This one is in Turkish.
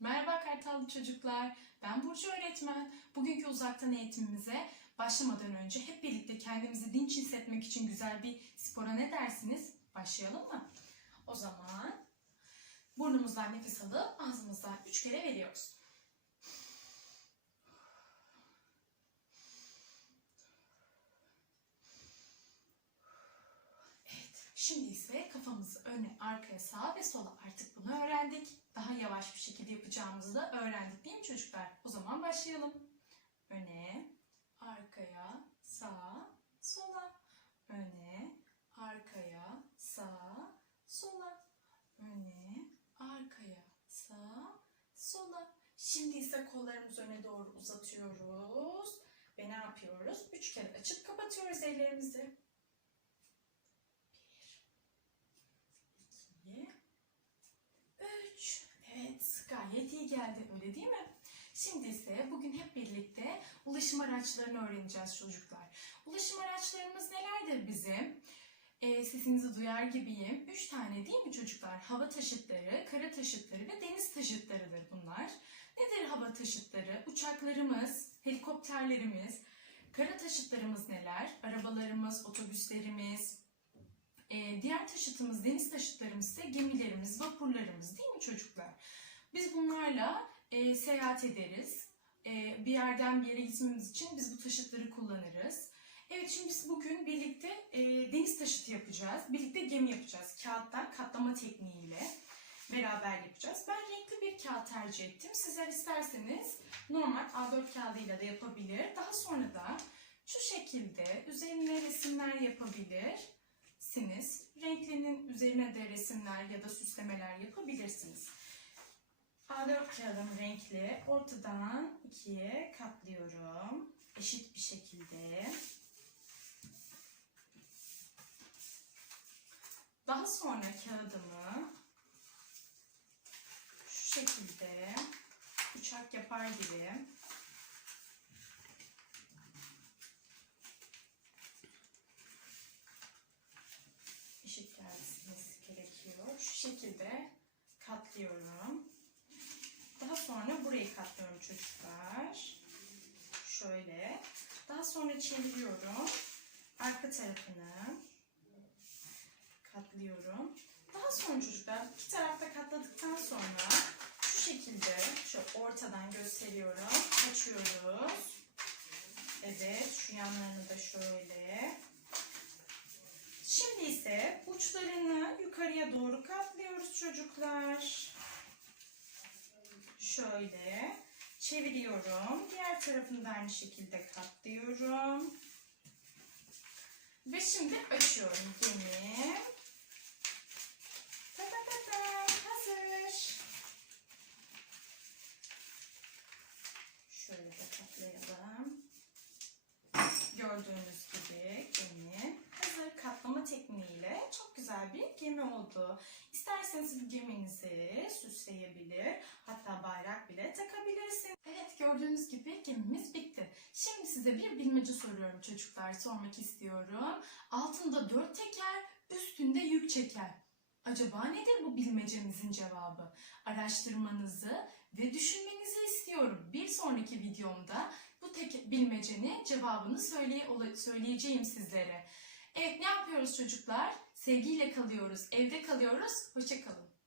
Merhaba Kartallı çocuklar. Ben Burcu öğretmen. Bugünkü uzaktan eğitimimize başlamadan önce hep birlikte kendimizi dinç hissetmek için güzel bir spora ne dersiniz? Başlayalım mı? O zaman burnumuzdan nefes alıp ağzımızdan üç kere veriyoruz. Evet, şimdi ise kafamızı öne, arkaya, sağa ve sola artık bunu öğrendik. Daha yavaş bir şekilde yapacağımızı da öğrendik değil mi çocuklar? O zaman başlayalım. Öne, arkaya, sağa, sola. Öne, arkaya, sağa, sola. Öne, arkaya, sağa, sola. Şimdi ise kollarımızı öne doğru uzatıyoruz. Ve ne yapıyoruz? Üç kere açıp kapatıyoruz ellerimizi. Bir, iki, üç. Evet, gayet iyi geldi öyle değil mi? Şimdi ise bugün hep birlikte ulaşım araçlarını öğreneceğiz çocuklar. Ulaşım araçlarımız nelerdir bizim? Ee, sesinizi duyar gibiyim. Üç tane değil mi çocuklar? Hava taşıtları, kara taşıtları ve deniz taşıtlarıdır bunlar. Nedir hava taşıtları? Uçaklarımız, helikopterlerimiz, kara taşıtlarımız neler? Arabalarımız, otobüslerimiz, ee, diğer taşıtımız, deniz taşıtlarımız ise gemilerimiz, vapurlarımız değil mi çocuklar? Biz bunlarla e, seyahat ederiz. E, bir yerden bir yere gitmemiz için biz bu taşıtları kullanırız. Evet şimdi biz bugün birlikte e, deniz taşıtı yapacağız. Birlikte gemi yapacağız. Kağıttan katlama tekniğiyle beraber yapacağız. Ben renkli bir kağıt tercih ettim. Sizler isterseniz normal A4 kağıdıyla da yapabilir. Daha sonra da şu şekilde üzerine resimler yapabilirsiniz. Renklinin üzerine de resimler ya da süslemeler yapabilirsiniz. A4 kağıdım renkli. Ortadan ikiye katlıyorum. Eşit bir şekilde. Daha sonra kağıdımı şu şekilde uçak yapar gibi eşit gelmesi gerekiyor. Şu şekilde katlıyorum. Katlıyorum çocuklar. Şöyle. Daha sonra çeviriyorum. Arka tarafını katlıyorum. Daha sonra çocuklar iki tarafta katladıktan sonra şu şekilde şu ortadan gösteriyorum. Açıyoruz. Evet şu yanlarını da şöyle. Şimdi ise uçlarını yukarıya doğru katlıyoruz çocuklar. Şöyle çeviriyorum. Diğer tarafını da aynı şekilde katlıyorum. Ve şimdi açıyorum gemi. Ta ta ta ta hazır. Şöyle de katlayalım. Gördüğünüz gibi gemi hazır katlama tekniğiyle çok güzel bir gemi oldu. İsterseniz geminizi süsleyebilir, hatta bayrak gördüğünüz gibi gemimiz bitti. Şimdi size bir bilmece soruyorum çocuklar, sormak istiyorum. Altında dört teker, üstünde yük çeker. Acaba nedir bu bilmecemizin cevabı? Araştırmanızı ve düşünmenizi istiyorum. Bir sonraki videomda bu tek bilmecenin cevabını söyleye, söyleyeceğim sizlere. Evet ne yapıyoruz çocuklar? Sevgiyle kalıyoruz, evde kalıyoruz. Hoşçakalın.